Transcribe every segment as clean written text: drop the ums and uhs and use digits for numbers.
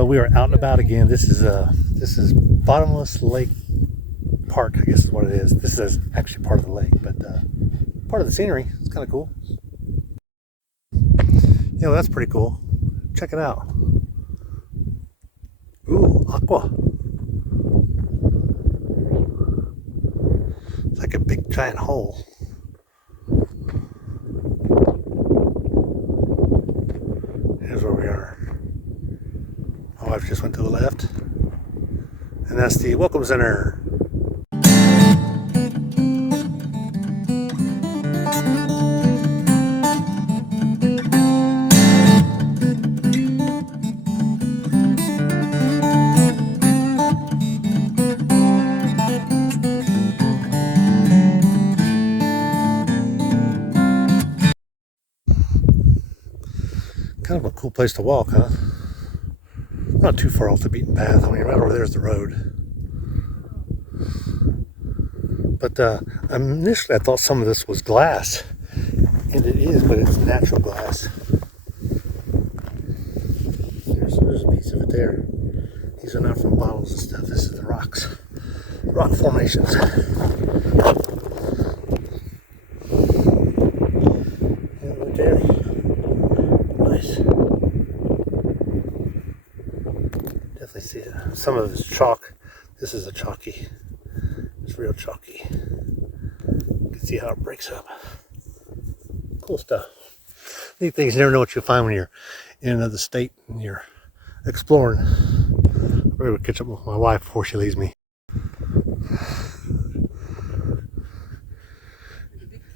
Well, we are out and about again. This is Bottomless Lake Park, I guess is what it is. This is actually part of the lake, but part of the scenery. It's kind of cool. Yeah, well, that's pretty cool. Check it out. Ooh, aqua. It's like a big giant hole. Here's where we are. My wife just went to the left, and that's the Welcome Center. Kind of a cool place to walk, huh? Not too far off the beaten path. I mean, right over there's the road. But initially I thought some of this was glass. And it is, but it's natural glass. There's a piece of it there. These are not from bottles and stuff. This is the rocks. Rock formations. Yeah, right there. Nice. Definitely see it. Some of it's chalk. This is a chalky. It's real chalky. You can see how it breaks up. Cool stuff. Neat things. You never know what you'll find when you're in another state and you're exploring. I'm going to catch up with my wife before she leaves me.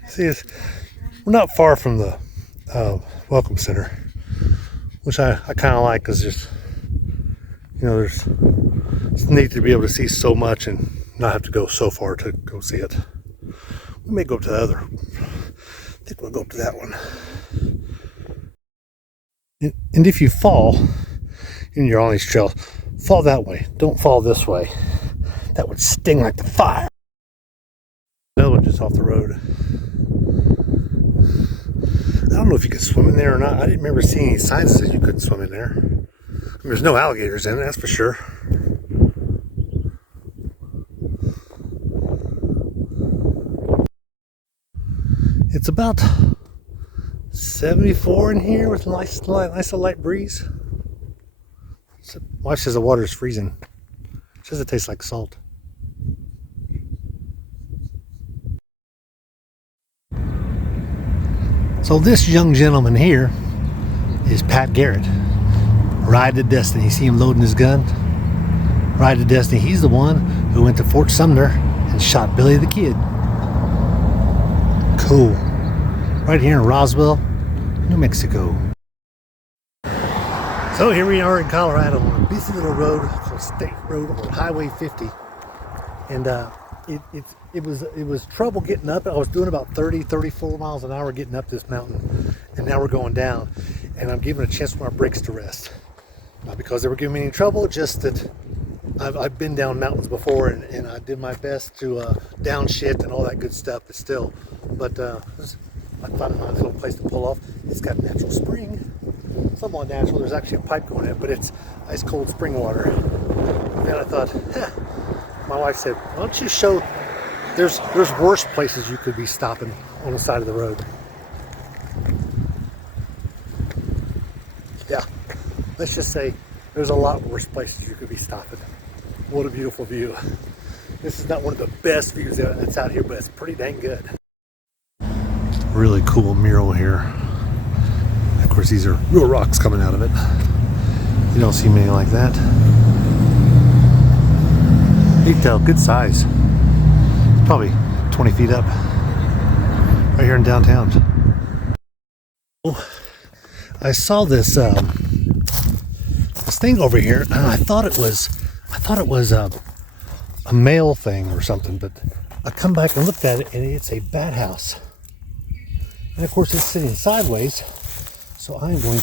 See, we're not far from the Welcome Center, which I kind of like because there's, you know, it's neat to be able to see so much and not have to go so far to go see it. We may go up to the other. I think we'll go up to that one. And if you fall and you're on these trails, fall that way. Don't fall this way. That would sting like the fire. Another one just off the road. I don't know if you can swim in there or not. I didn't remember seeing any signs that said you couldn't swim in there. I mean, there's no alligators in it, that's for sure. It's about 74 in here with a nice light breeze. My wife says the water is freezing. She says it tastes like salt. So this young gentleman here is Pat Garrett. Ride to Destiny. You see him loading his gun? Ride to Destiny. He's the one who went to Fort Sumner and shot Billy the Kid. Cool. Right here in Roswell, New Mexico. So here we are in Colorado on a busy little road called State Road on Highway 50. And it was trouble getting up. I was doing about 34 miles an hour getting up this mountain, and now we're going down, and I'm giving a chance for my brakes to rest. Not because they were giving me any trouble, just that I've been down mountains before, and I did my best to downshift and all that good stuff, but I found a nice little place to pull off. It's got natural spring, somewhat natural. There's actually a pipe going in, but it's ice cold spring water. And I thought, my wife said, why don't you show, there's worse places you could be stopping on the side of the road. Yeah, let's just say there's a lot worse places you could be stopping. What a beautiful view. This is not one of the best views that's out here, but it's pretty dang good. Really cool mural here. Of course, these are real rocks coming out of it. You don't see many like that. Detail, good size. It's probably 20 feet up. Right here in downtown. Oh, I saw this thing over here, and I thought it was a mail thing or something, but I come back and looked at it, and it's a bat house. And of course, it's sitting sideways, so I'm going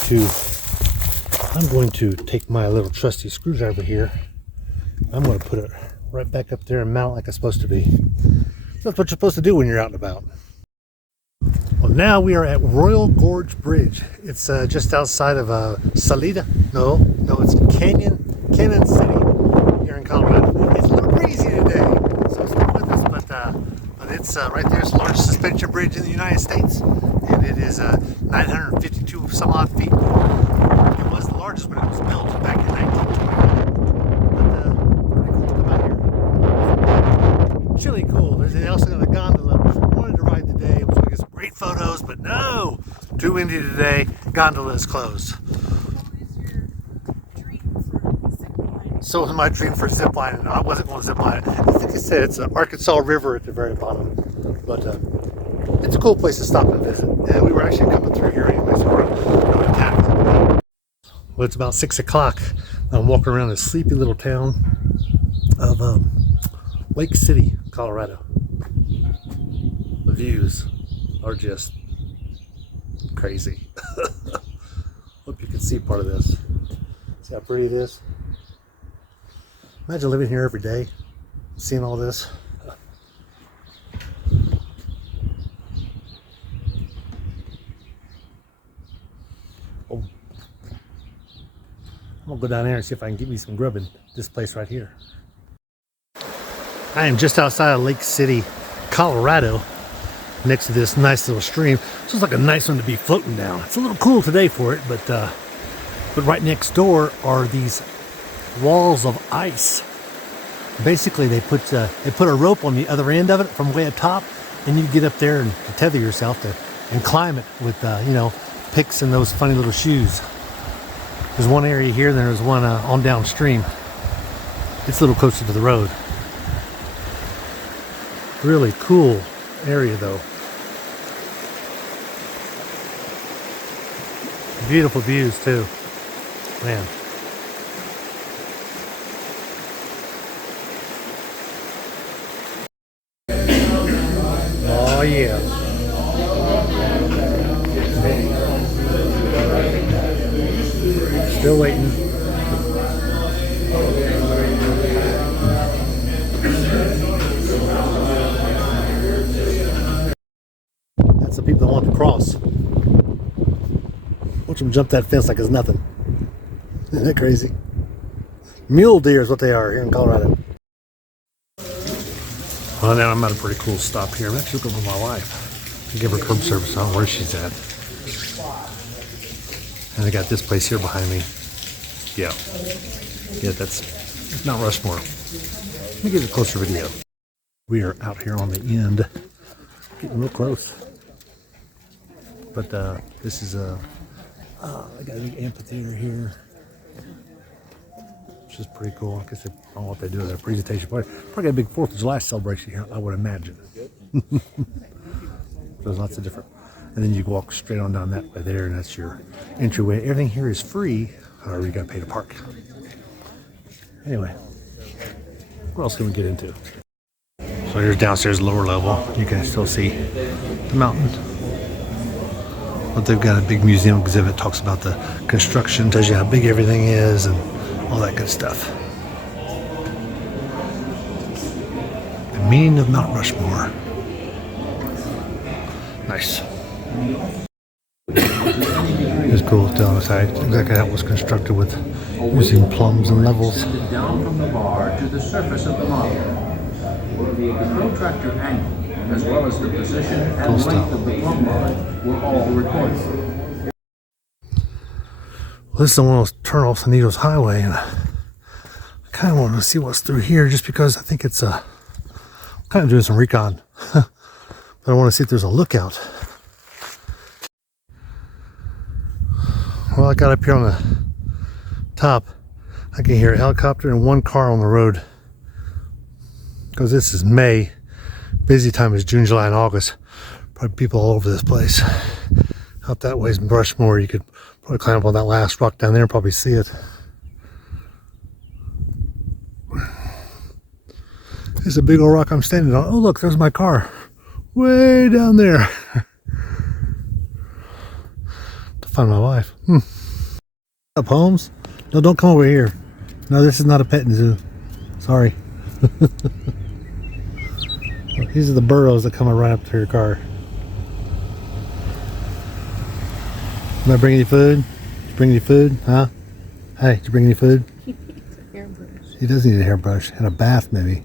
to take my little trusty screwdriver here. I'm going to put it right back up there and mount it like it's supposed to be. That's what you're supposed to do when you're out and about. Well, now we are at Royal Gorge Bridge. It's just outside of Salida. No, it's Canyon right there is the largest suspension bridge in the United States, and it is 952 some odd feet. It was the largest when it was built back in 1920. But pretty cool here. Chilly cool. There's also got a gondola, which we wanted to ride today. I was going to get some great photos, but no, too windy today. Gondola is closed. So was my dream for zip lining. I wasn't going to zip line. I think it said it's the Arkansas River at the very bottom. But it's a cool place to stop and visit. And we were actually coming through here anyway, so we're going to tack. Well, it's about 6 o'clock. I'm walking around this sleepy little town of Lake City, Colorado. The views are just crazy. Hope you can see part of this. See how pretty it is? Imagine living here every day, seeing all this. Oh. I'm gonna go down there and see if I can get me some grub in this place right here. I am just outside of Lake City, Colorado, next to this nice little stream. This looks like a nice one to be floating down. It's a little cool today for it, but right next door are these walls of ice. Basically, they put a rope on the other end of it from way up top, and you get up there and tether yourself and climb it with picks and those funny little shoes. There's one area here, and then there's one on downstream. It's a little closer to the road. Really cool area though. Beautiful views too, man. Oh yeah. Still waiting. That's the people that want to cross. Watch them jump that fence like it's nothing. Isn't that crazy? Mule deer is what they are here in Colorado. Well, now I'm at a pretty cool stop here. I'm actually looking for my wife to give her curb service. I don't know where she's at. And I got this place here behind me. Yeah, that's Mount Rushmore. Let me get a closer video. We are out here on the end, getting real close. But this is I got a big amphitheater here, which is pretty cool. I guess I don't know what they do at their presentation party. Probably got a big 4th of July celebration here, I would imagine. There's lots of different. And then you can walk straight on down that way there, and that's your entryway. Everything here is free. However, you got to pay to park. Anyway, what else can we get into? So here's downstairs, lower level. You can still see the mountain. But they've got a big museum exhibit, talks about the construction, tells you how big everything is, and all that good stuff. The meaning of Mount Rushmore. Nice. It's cool to tell us exactly how it was constructed with using plumbs and levels. Down from the bar to the surface of the model. The protractor angle, as well as the position and length of the plumb bar, were all recorded. Well, this is one of those turnoffs on Needles Highway, and I kind of want to see what's through here, just because I think it's I'm kind of doing some recon. But I want to see if there's a lookout. Well, I got up here on the top. I can hear a helicopter and one car on the road. Because this is May. Busy time is June, July, and August. Probably people all over this place. Out that way is Rushmore. You could probably climb up on that last rock down there and probably see it. There's a big old rock I'm standing on. Oh, look, there's my car. Way down there. To find my wife. Up, Holmes? No, don't come over here. No, this is not a petting zoo. Sorry. These are the Burrows that come right up to your car. Am I bringing you food? Did you bring you food? Huh? Hey, did you bring any food? He needs a hairbrush. He does need a hairbrush and a bath, maybe.